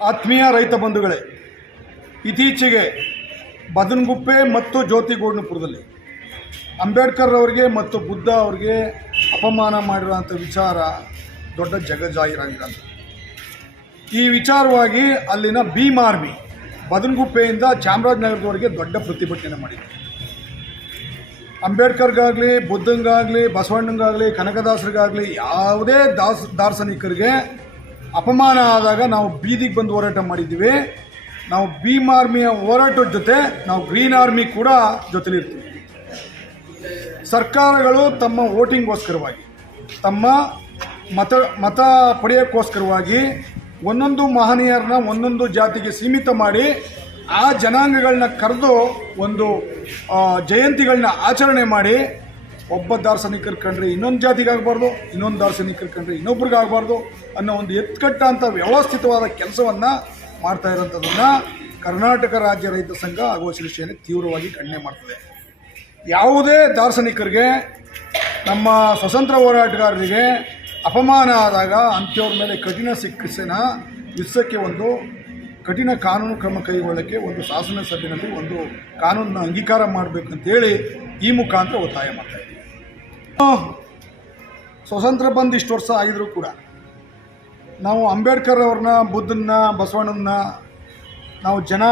ಆತ್ಮೀಯ ರೈತ ಬಂಧುಗಳೇ, ಇತ್ತೀಚೆಗೆ ಬದನಗುಪ್ಪೆ ಮತ್ತು ಜ್ಯೋತಿಗೌಡನಪುರದಲ್ಲಿ ಅಂಬೇಡ್ಕರ್ ಅವರಿಗೆ ಮತ್ತು ಬುದ್ಧ ಅವರಿಗೆ ಅಪಮಾನ ಮಾಡಿರೋಂಥ ವಿಚಾರ ದೊಡ್ಡ ಜಗಜಾಹಿರಾಗಿರೋಂಥ ಈ ವಿಚಾರವಾಗಿ ಅಲ್ಲಿನ ಭೀಮ್ ಆರ್ಮಿ ಬದನಗುಪ್ಪೆಯಿಂದ ಚಾಮರಾಜನಗರದವರೆಗೆ ದೊಡ್ಡ ಪ್ರತಿಭಟನೆ ಮಾಡಿದೆ. ಅಂಬೇಡ್ಕರ್ಗಾಗಲಿ, ಬುದ್ಧಂಗಾಗಲಿ, ಬಸವಣ್ಣಂಗಾಗಲಿ, ಕನಕದಾಸರಿಗಾಗಲಿ ಯಾವುದೇ ದಾಸ್, ದಾರ್ಶನಿಕರಿಗೆ ಅಪಮಾನ ಆದಾಗ ನಾವು ಬೀದಿಗೆ ಬಂದು ಹೋರಾಟ ಮಾಡಿದ್ದೀವಿ. ನಾವು ಭೀಮ್ ಆರ್ಮಿಯ ಹೋರಾಟದ ಜೊತೆ ನಾವು ಗ್ರೀನ್ ಆರ್ಮಿ ಕೂಡ ಜೊತೆಲಿರ್ತೀವಿ ಸರ್ಕಾರಗಳು ತಮ್ಮ ವೋಟಿಂಗ್ಗೋಸ್ಕರವಾಗಿ, ತಮ್ಮ ಮತ ಮತ ಪಡೆಯೋಕ್ಕೋಸ್ಕರವಾಗಿ ಒಂದೊಂದು ಮಹನೀಯರನ್ನ ಒಂದೊಂದು ಜಾತಿಗೆ ಸೀಮಿತ ಮಾಡಿ ಆ ಜನಾಂಗಗಳನ್ನ ಕರೆದು ಒಂದು ಜಯಂತಿಗಳನ್ನ ಆಚರಣೆ ಮಾಡಿ ಒಬ್ಬ ದಾರ್ಶನಿಕರು ಕಂಡ್ರೆ ಇನ್ನೊಂದು ಜಾತಿಗೆ ಆಗಬಾರ್ದು, ಇನ್ನೊಂದು ದಾರ್ಶನಿಕರು ಕಂಡ್ರೆ ಇನ್ನೊಬ್ರಿಗೆ ಆಗಬಾರ್ದು ಅನ್ನೋ ಒಂದು ಎತ್ಕಟ್ಟಂಥ ವ್ಯವಸ್ಥಿತವಾದ ಕೆಲಸವನ್ನು ಮಾಡ್ತಾ ಇರೋಂಥದ್ದನ್ನು ಕರ್ನಾಟಕ ರಾಜ್ಯ ರೈತ ಸಂಘ ಹಾಗೂ ಶಿಕ್ಷೆಯಲ್ಲಿ ತೀವ್ರವಾಗಿ ಖಂಡನೆ ಮಾಡ್ತದೆ. ಯಾವುದೇ ದಾರ್ಶನಿಕರಿಗೆ, ನಮ್ಮ ಸ್ವತಂತ್ರ ಹೋರಾಟಗಾರರಿಗೆ ಅಪಮಾನ ಆದಾಗ ಅಂಥವ್ರ ಮೇಲೆ ಕಠಿಣ ಶಿಕ್ಷೆನ ವಿಶ್ವಕ್ಕೆ ಒಂದು ಕಠಿಣ ಕಾನೂನು ಕ್ರಮ ಕೈಗೊಳ್ಳೋಕ್ಕೆ ಒಂದು ಶಾಸನ ಸಭೆಯಲ್ಲಿ ಒಂದು ಕಾನೂನನ್ನ ಅಂಗೀಕಾರ ಮಾಡಬೇಕಂತೇಳಿ ಈ ಮುಖಾಂತರ ಒತ್ತಾಯ ಮಾಡ್ತಾ ಸ್ವತಂತ್ರ ಬಂದು ಇಷ್ಟು ವರ್ಷ ಆಗಿದ್ರು ಕೂಡ. ನಾವು ಅಂಬೇಡ್ಕರ್ ಅವ್ರನ್ನ, ಬುದ್ಧನ್ನ ಬಸವಣ್ಣನ ನಾವು ಜನ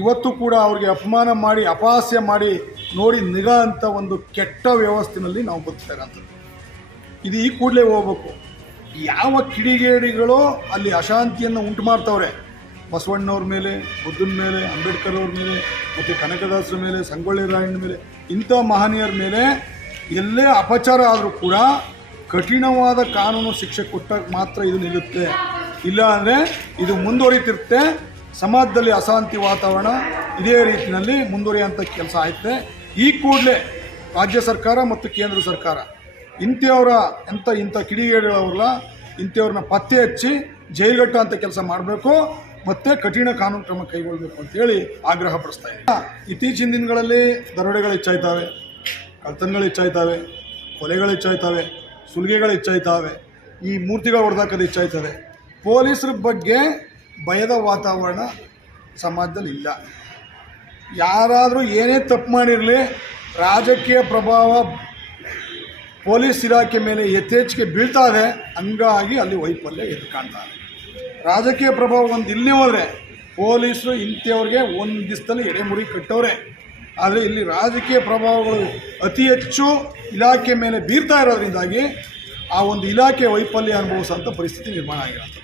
ಇವತ್ತು ಕೂಡ ಅವ್ರಿಗೆ ಅಪಮಾನ ಮಾಡಿ, ಅಪಹಾಸ್ಯ ಮಾಡಿ, ನೋಡಿ ನಿಗಾ ಅಂತ ಒಂದು ಕೆಟ್ಟ ವ್ಯವಸ್ಥೆಯಲ್ಲಿ ನಾವು ಬದುಕ್ತಾ ಇರೋಂಥದ್ದು. ಇದು ಈ ಕೂಡಲೇ ಹೋಗ್ಬೇಕು. ಯಾವ ಕಿಡಿಗೇಡಿಗಳು ಅಲ್ಲಿ ಅಶಾಂತಿಯನ್ನು ಉಂಟು ಮಾಡ್ತವ್ರೆ. ಬಸವಣ್ಣವ್ರ ಮೇಲೆ, ಬುದ್ಧನ ಮೇಲೆ, ಅಂಬೇಡ್ಕರ್ ಅವ್ರ ಮೇಲೆ, ಮತ್ತು ಕನಕದಾಸರ ಮೇಲೆ, ಸಂಗೊಳ್ಳಿ ರಾಯಣ್ಣ ಮೇಲೆ, ಇಂಥ ಮಹನೀಯರ ಮೇಲೆ ಎಲ್ಲೇ ಅಪಚಾರ ಆದರೂ ಕೂಡ ಕಠಿಣವಾದ ಕಾನೂನು ಶಿಕ್ಷೆ ಕೊಟ್ಟಾಗ ಮಾತ್ರ ಇದು ನಿಲ್ಲುತ್ತೆ. ಇಲ್ಲ ಅಂದರೆ ಇದು ಮುಂದುವರಿತಿರುತ್ತೆ. ಸಮಾಜದಲ್ಲಿ ಅಶಾಂತಿ ವಾತಾವರಣ ಇದೇ ರೀತಿಯಲ್ಲಿ ಮುಂದುವರಿಯುವಂಥ ಕೆಲಸ ಆಯ್ತೆ. ಈ ಕೂಡಲೇ ರಾಜ್ಯ ಸರ್ಕಾರ ಮತ್ತು ಕೇಂದ್ರ ಸರ್ಕಾರ, ಇಂಥವ್ರ ಎಂಥ ಇಂಥ ಕಿಡಿಗೇಡಿಗಳವ್ರಲ್ಲ, ಇಂಥವ್ರನ್ನ ಪತ್ತೆ ಹಚ್ಚಿ ಜೈಲ್ಗಟ್ಟ ಅಂತ ಕೆಲಸ ಮಾಡಬೇಕು ಮತ್ತೆ ಕಠಿಣ ಕಾನೂನು ಕ್ರಮ ಕೈಗೊಳ್ಳಬೇಕು ಅಂತೇಳಿ ಆಗ್ರಹ ಪಡಿಸ್ತಾ ಇದ್ದೀವಿ ಇತ್ತೀಚಿನ ದಿನಗಳಲ್ಲಿ ದರೋಡೆಗಳು ಹೆಚ್ಚಾಯ್ತವೆ ಕಳ್ತನಗಳು ಹೆಚ್ಚಾಯ್ತವೆ, ಕೊಲೆಗಳು ಹೆಚ್ಚಾಯ್ತವೆ, ಸುಲಿಗೆಗಳು ಹೆಚ್ಚಾಯ್ತವೆ, ಈ ಮೂರ್ತಿಗಳು ಹೊಡೆದಾಕೋದು ಹೆಚ್ಚಾಯ್ತದೆ. ಪೊಲೀಸರ ಬಗ್ಗೆ ಭಯದ ವಾತಾವರಣ ಸಮಾಜದಲ್ಲಿ ಇಲ್ಲ. ಯಾರಾದರೂ ಏನೇ ತಪ್ಪು ಮಾಡಿರಲಿ, ರಾಜಕೀಯ ಪ್ರಭಾವ ಪೊಲೀಸ್ ಇಲಾಖೆ ಮೇಲೆ ಯಥೇಚ್ಛಿಗೆ ಬೀಳ್ತಾ ಇದೆ ಹಂಗಾಗಿ ಅಲ್ಲಿ ವೈಫಲ್ಯ ಎದ್ದು ಕಾಣ್ತಾರೆ ರಾಜಕೀಯ ಪ್ರಭಾವ ಒಂದು ಇಲ್ಲೇ ಹೋದರೆ ಪೊಲೀಸರು ಇಂಥವ್ರಿಗೆ ಒಂದು ದಿವಸದಲ್ಲಿ ಎಡೆಮುರಿ ಕಟ್ಟವ್ರೆ. ಆದರೆ ಇಲ್ಲಿ ರಾಜಕೀಯ ಪ್ರಭಾವಗಳು ಅತಿ ಹೆಚ್ಚು ಇಲಾಖೆ ಮೇಲೆ ಬೀರ್ತಾ ಇರೋದ್ರಿಂದಾಗಿ ಆ ಒಂದು ಇಲಾಖೆ ವೈಫಲ್ಯ ಅನುಭವಿಸೋಂಥ ಪರಿಸ್ಥಿತಿ ನಿರ್ಮಾಣ ಆಗಿರುತ್ತೆ